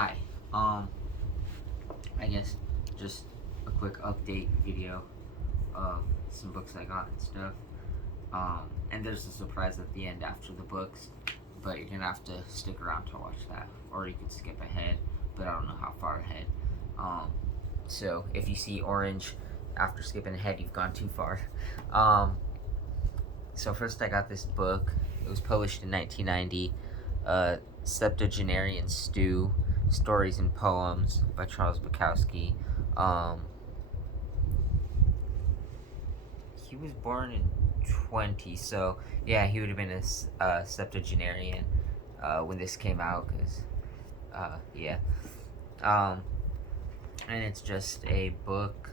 Hi. I guess just a quick update video of some books I got and stuff. And there's a surprise at the end after the books, but you're gonna have to stick around to watch that, or you can skip ahead, but I don't know how far ahead. So if you see orange after skipping ahead, you've gone too far. So first I got this book. It was published in 1990. Septuagenarian Stew, Stories and Poems by Charles Bukowski. He was born in 20, so yeah, he would have been a septuagenarian when this came out, because, yeah. And it's just a book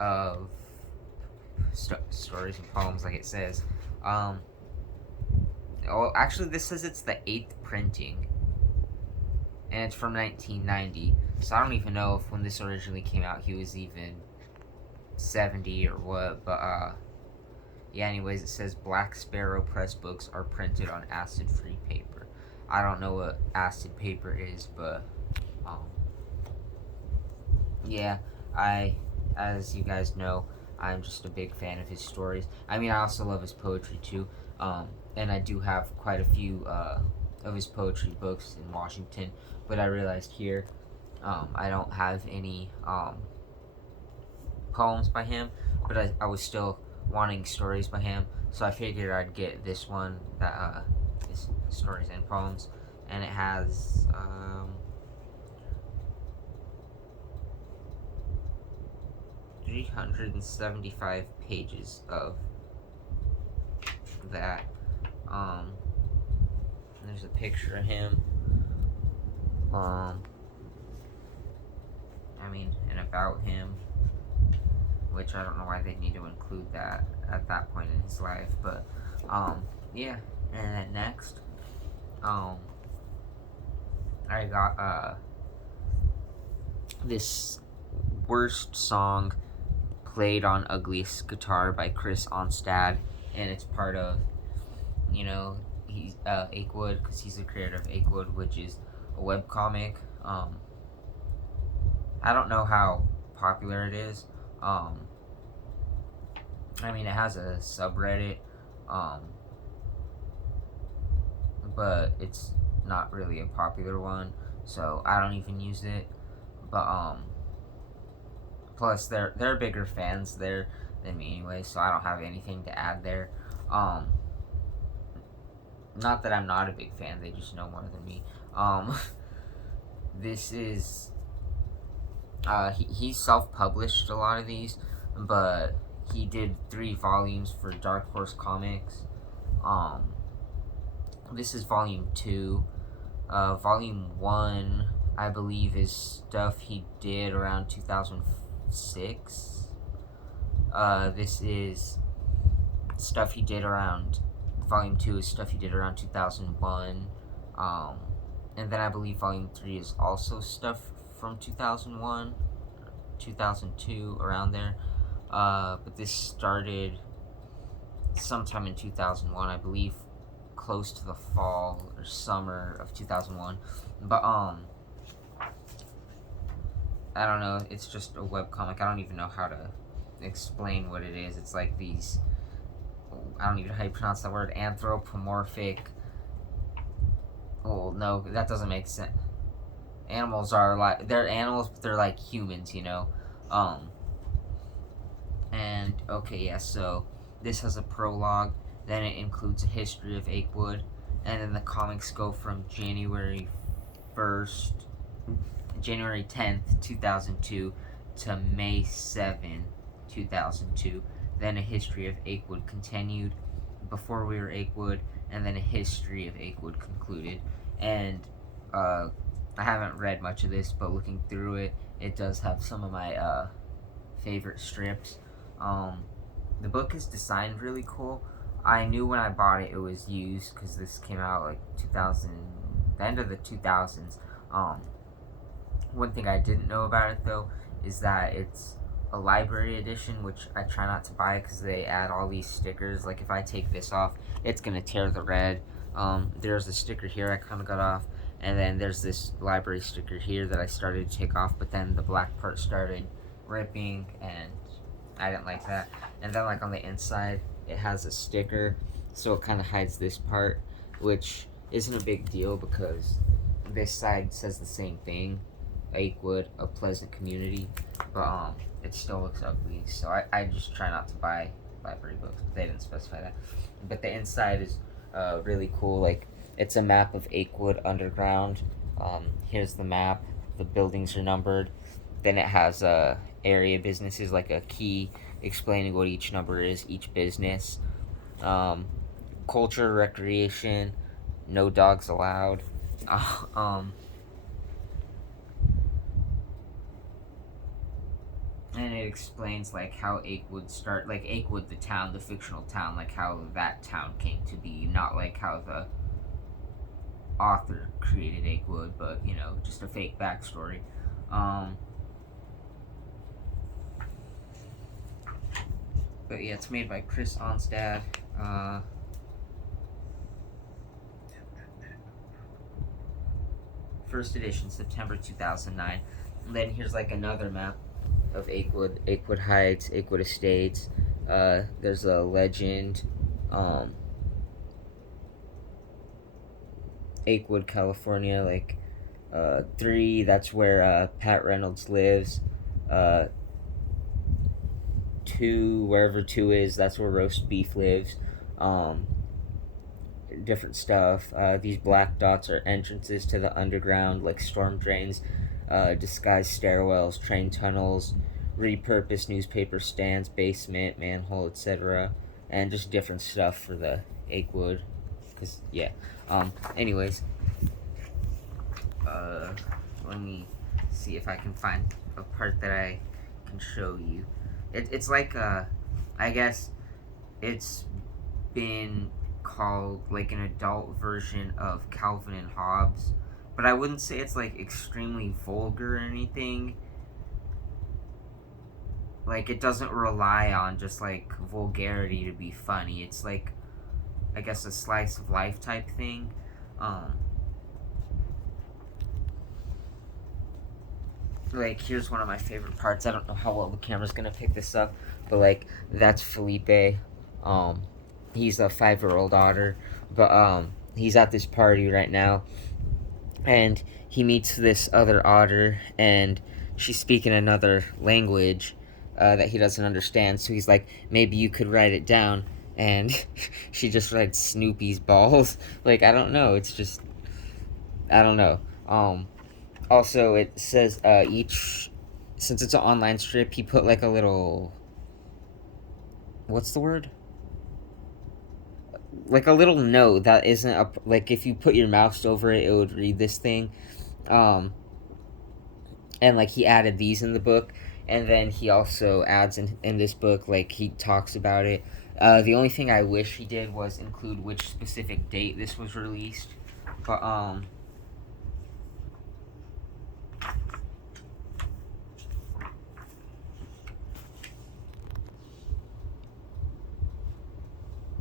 of stories and poems, like it says. Actually, this says it's the 8th printing, and it's from 1990. So I don't even know if when this originally came out he was even 70 or what. But yeah. Anyways, it says Black Sparrow Press books are printed on acid-free paper. I don't know what acid paper is, but yeah. As you guys know, I'm just a big fan of his stories. I mean, I also love his poetry too. And I do have quite a few of his poetry books in Washington, but I realized here I don't have any poems by him, but I was still wanting stories by him, so I figured I'd get this one, that this stories and poems, and it has 375 pages of that. There's a picture of him. And about him, which I don't know why they need to include that at that point in his life, but yeah. And then next, I got this Worst Song Played on Ugliest Guitar by Chris Onstad, and it's part of, he's Achewood, because he's the creator of Achewood, which is a webcomic. I don't know how popular it is. It has a subreddit, but it's not really a popular one, so I don't even use it. But plus they're bigger fans there than me anyway, so I don't have anything to add there. Not that I'm not a big fan; they just know more than me. This is he self-published a lot of these, but he did 3 volumes for Dark Horse Comics. This is volume 2. Volume 1, I believe, is stuff he did around 2006. This is stuff he did around. Volume 2 is stuff he did around 2001. And then I believe Volume 3 is also stuff from 2001, 2002, around there. But this started sometime in 2001, I believe, close to the fall or summer of 2001. But I don't know, it's just a webcomic. I don't even know how to explain what it is. It's like these, I don't even know how you pronounce that word, anthropomorphic. Oh no, that doesn't make sense. Animals are like, they're animals, but they're like humans, And okay, yeah, so this has a prologue, then it includes a history of Achewood, and then the comics go from January 10th, 2002 to May 7, 2002. Then a history of Achewood continued, Before We Were Achewood, and then a history of Achewood concluded. And I haven't read much of this, but looking through it, it does have some of my favorite strips. The book is designed really cool. I knew when I bought it was used, because this came out like 2000, the end of the 2000s. One thing I didn't know about it though is that it's a library edition, which I try not to buy because they add all these stickers. Like if I take this off, it's gonna tear the red. There's a sticker here I kind of got off, and then there's this library sticker here that I started to take off, but then the black part started ripping, and I didn't like that. And then like on the inside, it has a sticker, so it kind of hides this part, which isn't a big deal because this side says the same thing, Achewood, a pleasant community, but it still looks ugly. So I just try not to buy library books, but they didn't specify that. But the inside is really cool. Like, it's a map of Achewood Underground. Here's the map. The buildings are numbered. Then it has area businesses, like a key explaining what each number is, each business. Culture, recreation, no dogs allowed. And it explains like how Achewood like Achewood the town, the fictional town, like how that town came to be, not like how the author created Achewood, but just a fake backstory. But yeah, it's made by Chris Onstad. First edition, September 2009. And then here's like another map of Achewood Heights, Achewood Estates. There's a legend. Achewood, California, like 3. That's where Pat Reynolds lives. 2, wherever 2 is, that's where roast beef lives. Different stuff. These black dots are entrances to the underground, like storm drains, disguised stairwells, train tunnels, repurposed newspaper stands, basement, manhole, etc. And just different stuff for the Achewood. Cause yeah. Anyways, let me see if I can find a part that I can show you. It's like I guess it's been called like an adult version of Calvin and Hobbes, but I wouldn't say it's like extremely vulgar or anything. Like, it doesn't rely on just like vulgarity to be funny. It's like, I guess, a slice of life type thing. Like, here's one of my favorite parts. I don't know how well the camera's gonna pick this up, but like, that's Felipe. He's a 5-year-old otter, but he's at this party right now, and he meets this other otter, and she's speaking another language that he doesn't understand. So he's like, maybe you could write it down, and she just writes Snoopy's balls. Like, I don't know. It's just, I don't know. Also, it says since it's an online strip, he put like a little, what's the word? Like a little note that isn't like, if you put your mouse over it, it would read this thing. And like, he added these in the book, and then he also adds in this book, like, he talks about it. The only thing I wish he did was include which specific date this was released, but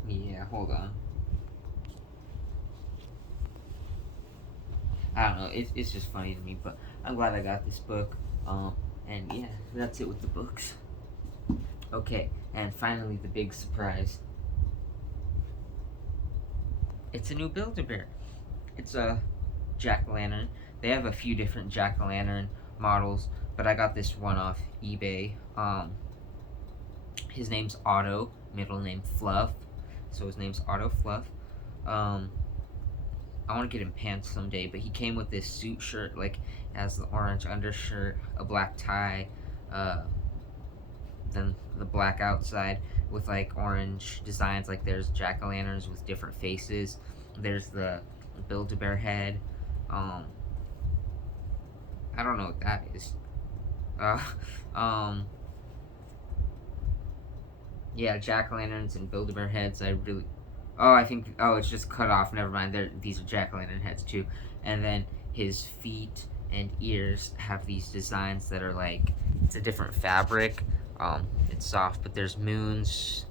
yeah, hold on. I don't know. It's just funny to me, but I'm glad I got this book. And yeah, that's it with the books. Okay, and finally the big surprise. It's a new Build-A-Bear. It's a jack-o'-lantern. They have a few different jack-o'-lantern models, but I got this one off eBay. His name's Otto, middle name Fluff. So his name's Otto Fluff. I want to get him pants someday, but he came with this suit shirt, like, has the orange undershirt, a black tie, then the black outside with like orange designs. Like, there's jack-o'-lanterns with different faces. There's the Build-A-Bear head. I don't know what that is. Yeah, jack-o'-lanterns and Build-A-Bear heads. It's just cut off. Never mind. These are jack-o'-lantern heads too. And then his feet and ears have these designs that are like, it's a different fabric. It's soft, but there's moons,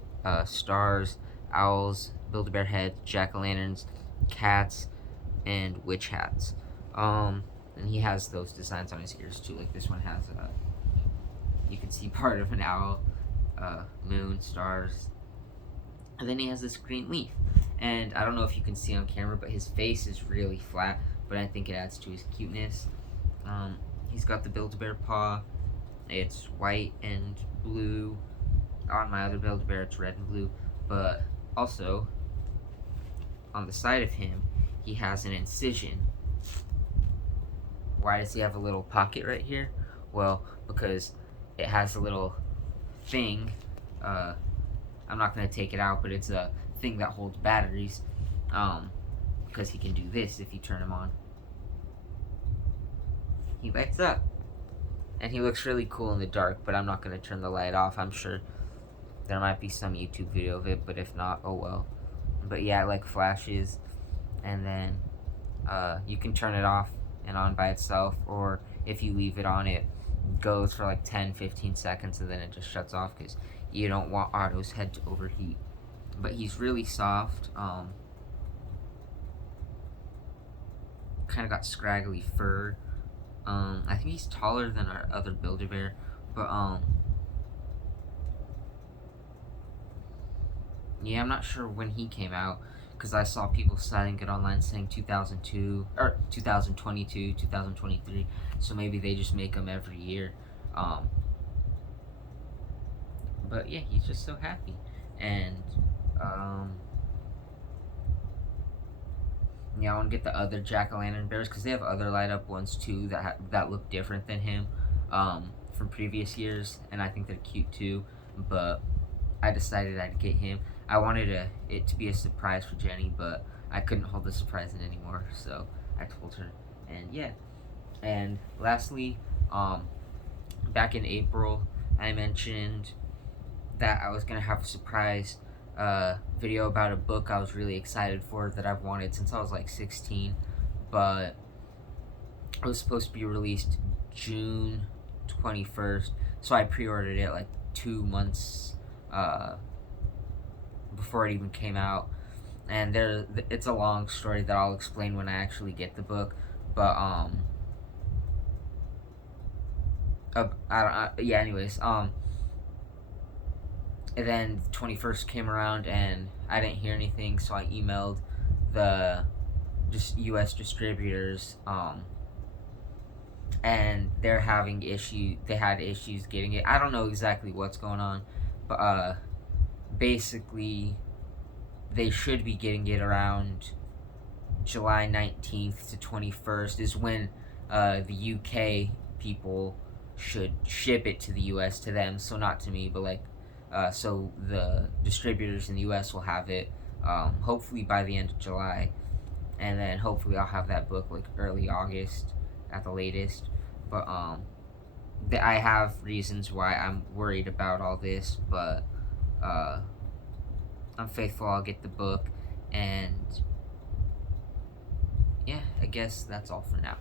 stars, owls, Build-A-Bear heads, jack-o'-lanterns, cats, and witch hats. And he has those designs on his ears too. Like this one has you can see part of an owl, moon, stars, and then he has this green leaf. And I don't know if you can see on camera, but his face is really flat, but I think it adds to his cuteness. He's got the Build-A-Bear paw. It's white and blue. On my other Build-A-Bear, it's red and blue. But also, on the side of him, he has an incision. Why does he have a little pocket right here? Well, because it has a little thing. I'm not going to take it out, but it's a thing that holds batteries. Because he can do this if you turn him on. He lights up. And he looks really cool in the dark, but I'm not going to turn the light off. I'm sure there might be some YouTube video of it, but if not, oh well. But yeah, it like flashes, and then you can turn it off and on by itself, or if you leave it on, it goes for like 10-15 seconds and then it just shuts off because you don't want Otto's head to overheat. But he's really soft. Kind of got scraggly fur. I think he's taller than our other Build-A-Bear, but yeah, I'm not sure when he came out, because I saw people citing it online saying 2002, or 2022, 2023, so maybe they just make them every year. But yeah, he's just so happy. And yeah, I want to get the other jack-o'-lantern bears, because they have other light-up ones too that look different than him, from previous years, and I think they're cute too, but I decided I'd get him. I wanted it to be a surprise for Jenny, but I couldn't hold the surprise in anymore, so I told her. And yeah. And lastly, back in April, I mentioned that I was going to have a surprise video about a book I was really excited for that I've wanted since I was like 16, but it was supposed to be released June 21st, so I pre-ordered it like 2 months before it even came out. And it's a long story that I'll explain when I actually get the book, but anyways, and then the 21st came around and I didn't hear anything, so I emailed the US distributors, and they're having they had issues getting it. I don't know exactly what's going on, but basically they should be getting it around July 19th to 21st is when the UK people should ship it to the US, to them, so not to me, but like so the distributors in the US will have it hopefully by the end of July, and then hopefully I'll have that book like early August at the latest. But I have reasons why I'm worried about all this, but I'm faithful. I'll get the book, and yeah, I guess that's all for now.